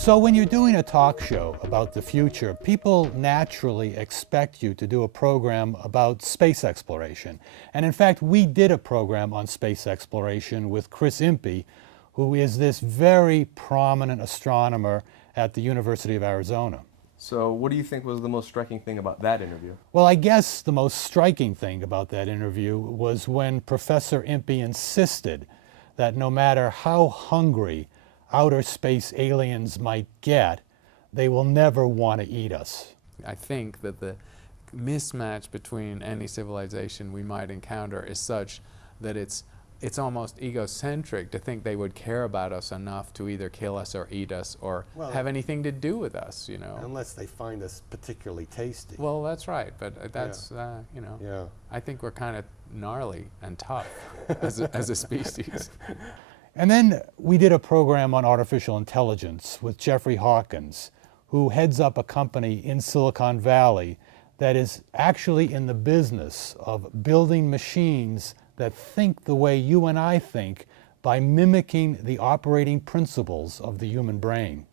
So when you're doing a talk show about the future, people naturally expect you to do a program about space exploration. And in fact, we did a program on space exploration with Chris Impey, who is this very prominent astronomer at the University of Arizona. So what do you think was the most striking thing about that interview? Well, I guess the most striking thing about that interview was when Professor Impey insisted that no matter how hungry outer space aliens might get, they will never want to eat us. I think that the mismatch between any civilization we might encounter is such that it's almost egocentric to think they would care about us enough to either kill us or eat us or have anything to do with us, you know. Unless they find us particularly tasty. Well, that's right, but that's, you know, Yeah. I think we're kind of gnarly and tough as a species. And then we did a program on artificial intelligence with Jeffrey Hawkins, who heads up a company in Silicon Valley that is actually in the business of building machines that think the way you and I think by mimicking the operating principles of the human brain.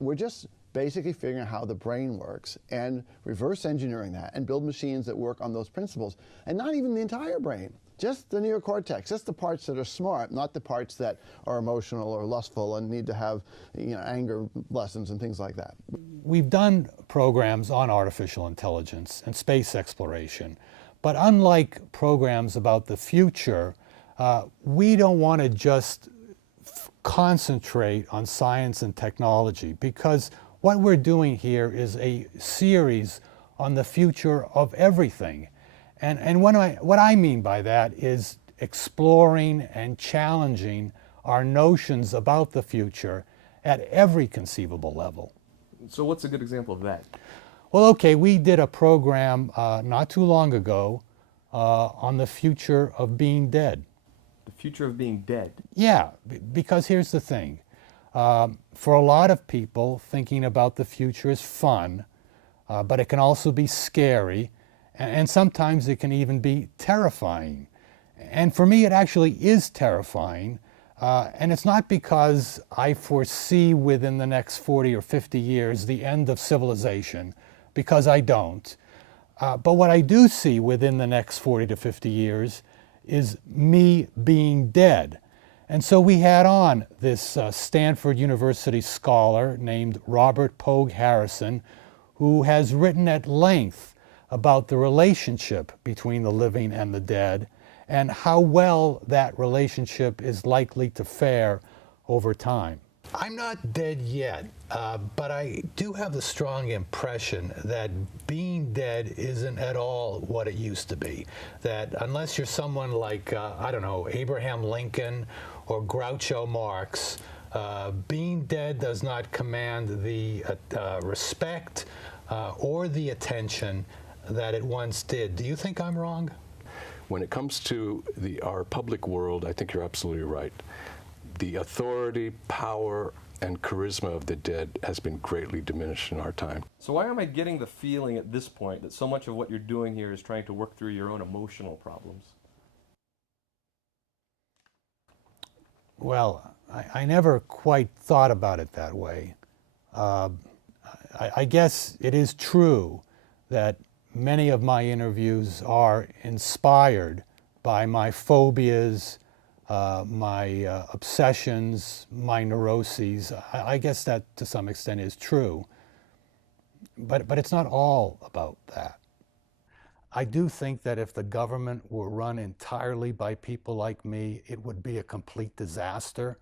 We're just basically figuring out how the brain works and reverse engineering that and build machines that work on those principles. And not even the entire brain, just the neocortex, just the parts that are smart, not the parts that are emotional or lustful and need to have, you know, anger lessons and things like that. We've done programs on artificial intelligence and space exploration, but unlike programs about the future, we don't want to just concentrate on science and technology, because what we're doing here is a series on the future of everything. And what I mean by that is exploring and challenging our notions about the future at every conceivable level. So what's a good example of that? Well, okay, we did a program not too long ago on the future of being dead. The future of being dead. Yeah, because here's the thing. For a lot of people, thinking about the future is fun, but it can also be scary, and sometimes it can even be terrifying. And for me, it actually is terrifying, and it's not because I foresee within the next 40 or 50 years the end of civilization, because I don't. But what I do see within the next 40 to 50 years is me being dead. And so we had on this Stanford University scholar named Robert Pogue Harrison, who has written at length about the relationship between the living and the dead and how well that relationship is likely to fare over time. I'm not dead yet, but I do have the strong impression that being dead isn't at all what it used to be. That unless you're someone like, I don't know, Abraham Lincoln or Groucho Marx, being dead does not command the respect or the attention that it once did. Do you think I'm wrong? When it comes to our public world, I think you're absolutely right. The authority, power, and charisma of the dead has been greatly diminished in our time. So why am I getting the feeling at this point that so much of what you're doing here is trying to work through your own emotional problems? Well, I never quite thought about it that way. I guess it is true that many of my interviews are inspired by my phobias, my obsessions, my neuroses. I guess that to some extent is true. But it's not all about that. I do think that if the government were run entirely by people like me, it would be a complete disaster.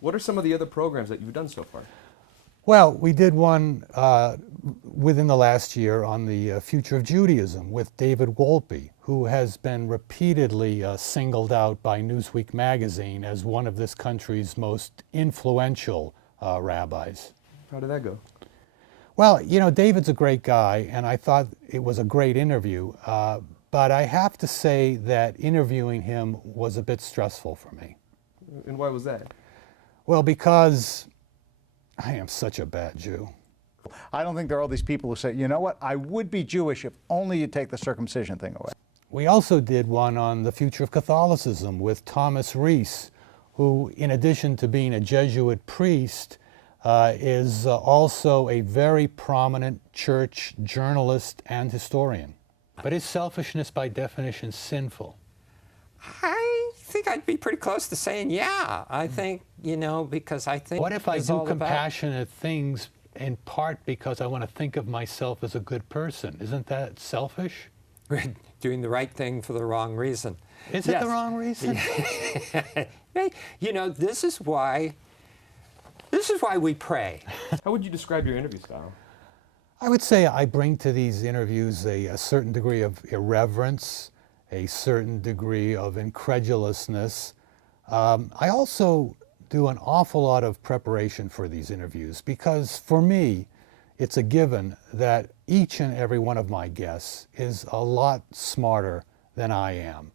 What are some of the other programs that you've done so far? Well, we did one within the last year on the future of Judaism with David Wolpe, who has been repeatedly singled out by Newsweek magazine as one of this country's most influential rabbis. How did that go? Well, you know, David's a great guy, and I thought it was a great interview, but I have to say that interviewing him was a bit stressful for me. And why was that? Well, because I am such a bad Jew. I don't think there are all these people who say, you know what, I would be Jewish if only you take the circumcision thing away. We also did one on the future of Catholicism with Thomas Rees, who, in addition to being a Jesuit priest, is also a very prominent church journalist and historian. But is selfishness by definition sinful? I think I'd be pretty close to saying, yeah. I think, you know, because I think What if I it's do all about- compassionate things in part because I want to think of myself as a good person? Isn't that selfish? doing the right thing for the wrong reason. Is it the wrong reason? You know, this is why we pray. How would you describe your interview style? I would say I bring to these interviews a certain degree of irreverence, a certain degree of incredulousness. I also do an awful lot of preparation for these interviews because for me, it's a given that each and every one of my guests is a lot smarter than I am.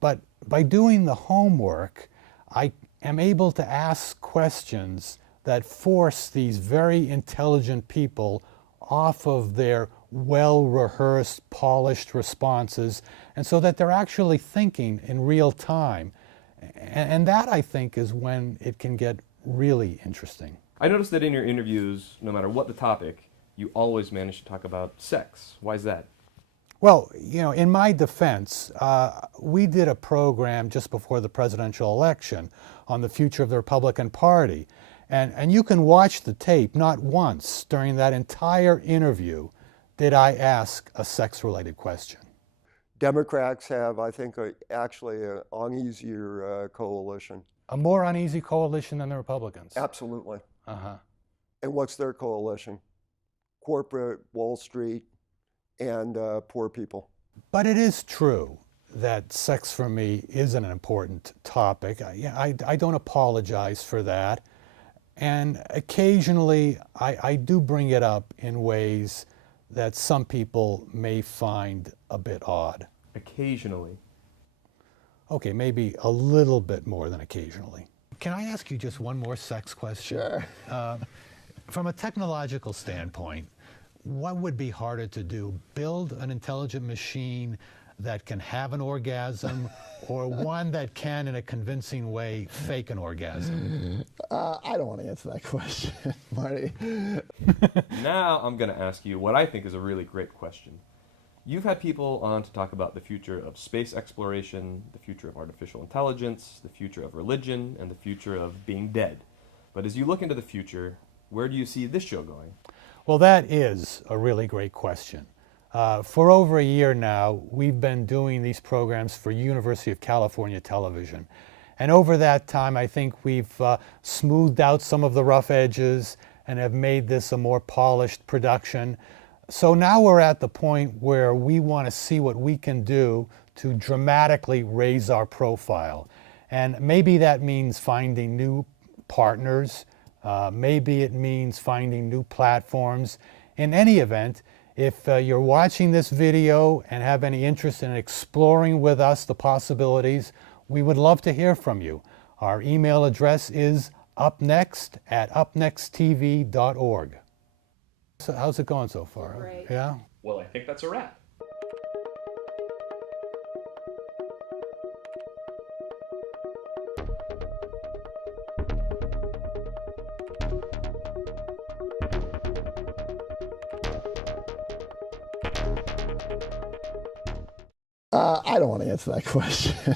But by doing the homework, I am able to ask questions that force these very intelligent people off of their well-rehearsed, polished responses, and so that they're actually thinking in real time. And that, I think, is when it can get really interesting. I noticed that in your interviews, no matter what the topic, you always manage to talk about sex. Why is that? Well, you know, in my defense, we did a program just before the presidential election on the future of the Republican Party. And you can watch the tape. Not once during that entire interview did I ask a sex-related question. Democrats have, I think, actually an uneasier coalition. A more uneasy coalition than the Republicans. Absolutely. Uh-huh. And what's their coalition? Corporate, Wall Street, and poor people. But it is true that sex for me is an important topic. I don't apologize for that. And occasionally I do bring it up in ways that some people may find a bit odd. Occasionally. Okay, maybe a little bit more than occasionally. Can I ask you just one more sex question? Sure. From a technological standpoint, what would be harder to do? Build an intelligent machine that can have an orgasm or one that can, in a convincing way, fake an orgasm? I don't want to answer that question, Marty. Now I'm going to ask you what I think is a really great question. You've had people on to talk about the future of space exploration, the future of artificial intelligence, the future of religion, and the future of being dead. But as you look into the future, where do you see this show going? Well, that is a really great question. For over a year now, we've been doing these programs for University of California Television. And over that time, I think we've smoothed out some of the rough edges and have made this a more polished production. So now we're at the point where we want to see what we can do to dramatically raise our profile. And maybe that means finding new partners. Maybe it means finding new platforms. In any event, if you're watching this video and have any interest in exploring with us the possibilities, we would love to hear from you. Our email address is upnext@upnexttv.org. So how's it going so far? Great. Yeah? Well, I think that's a wrap. I don't want to answer that question.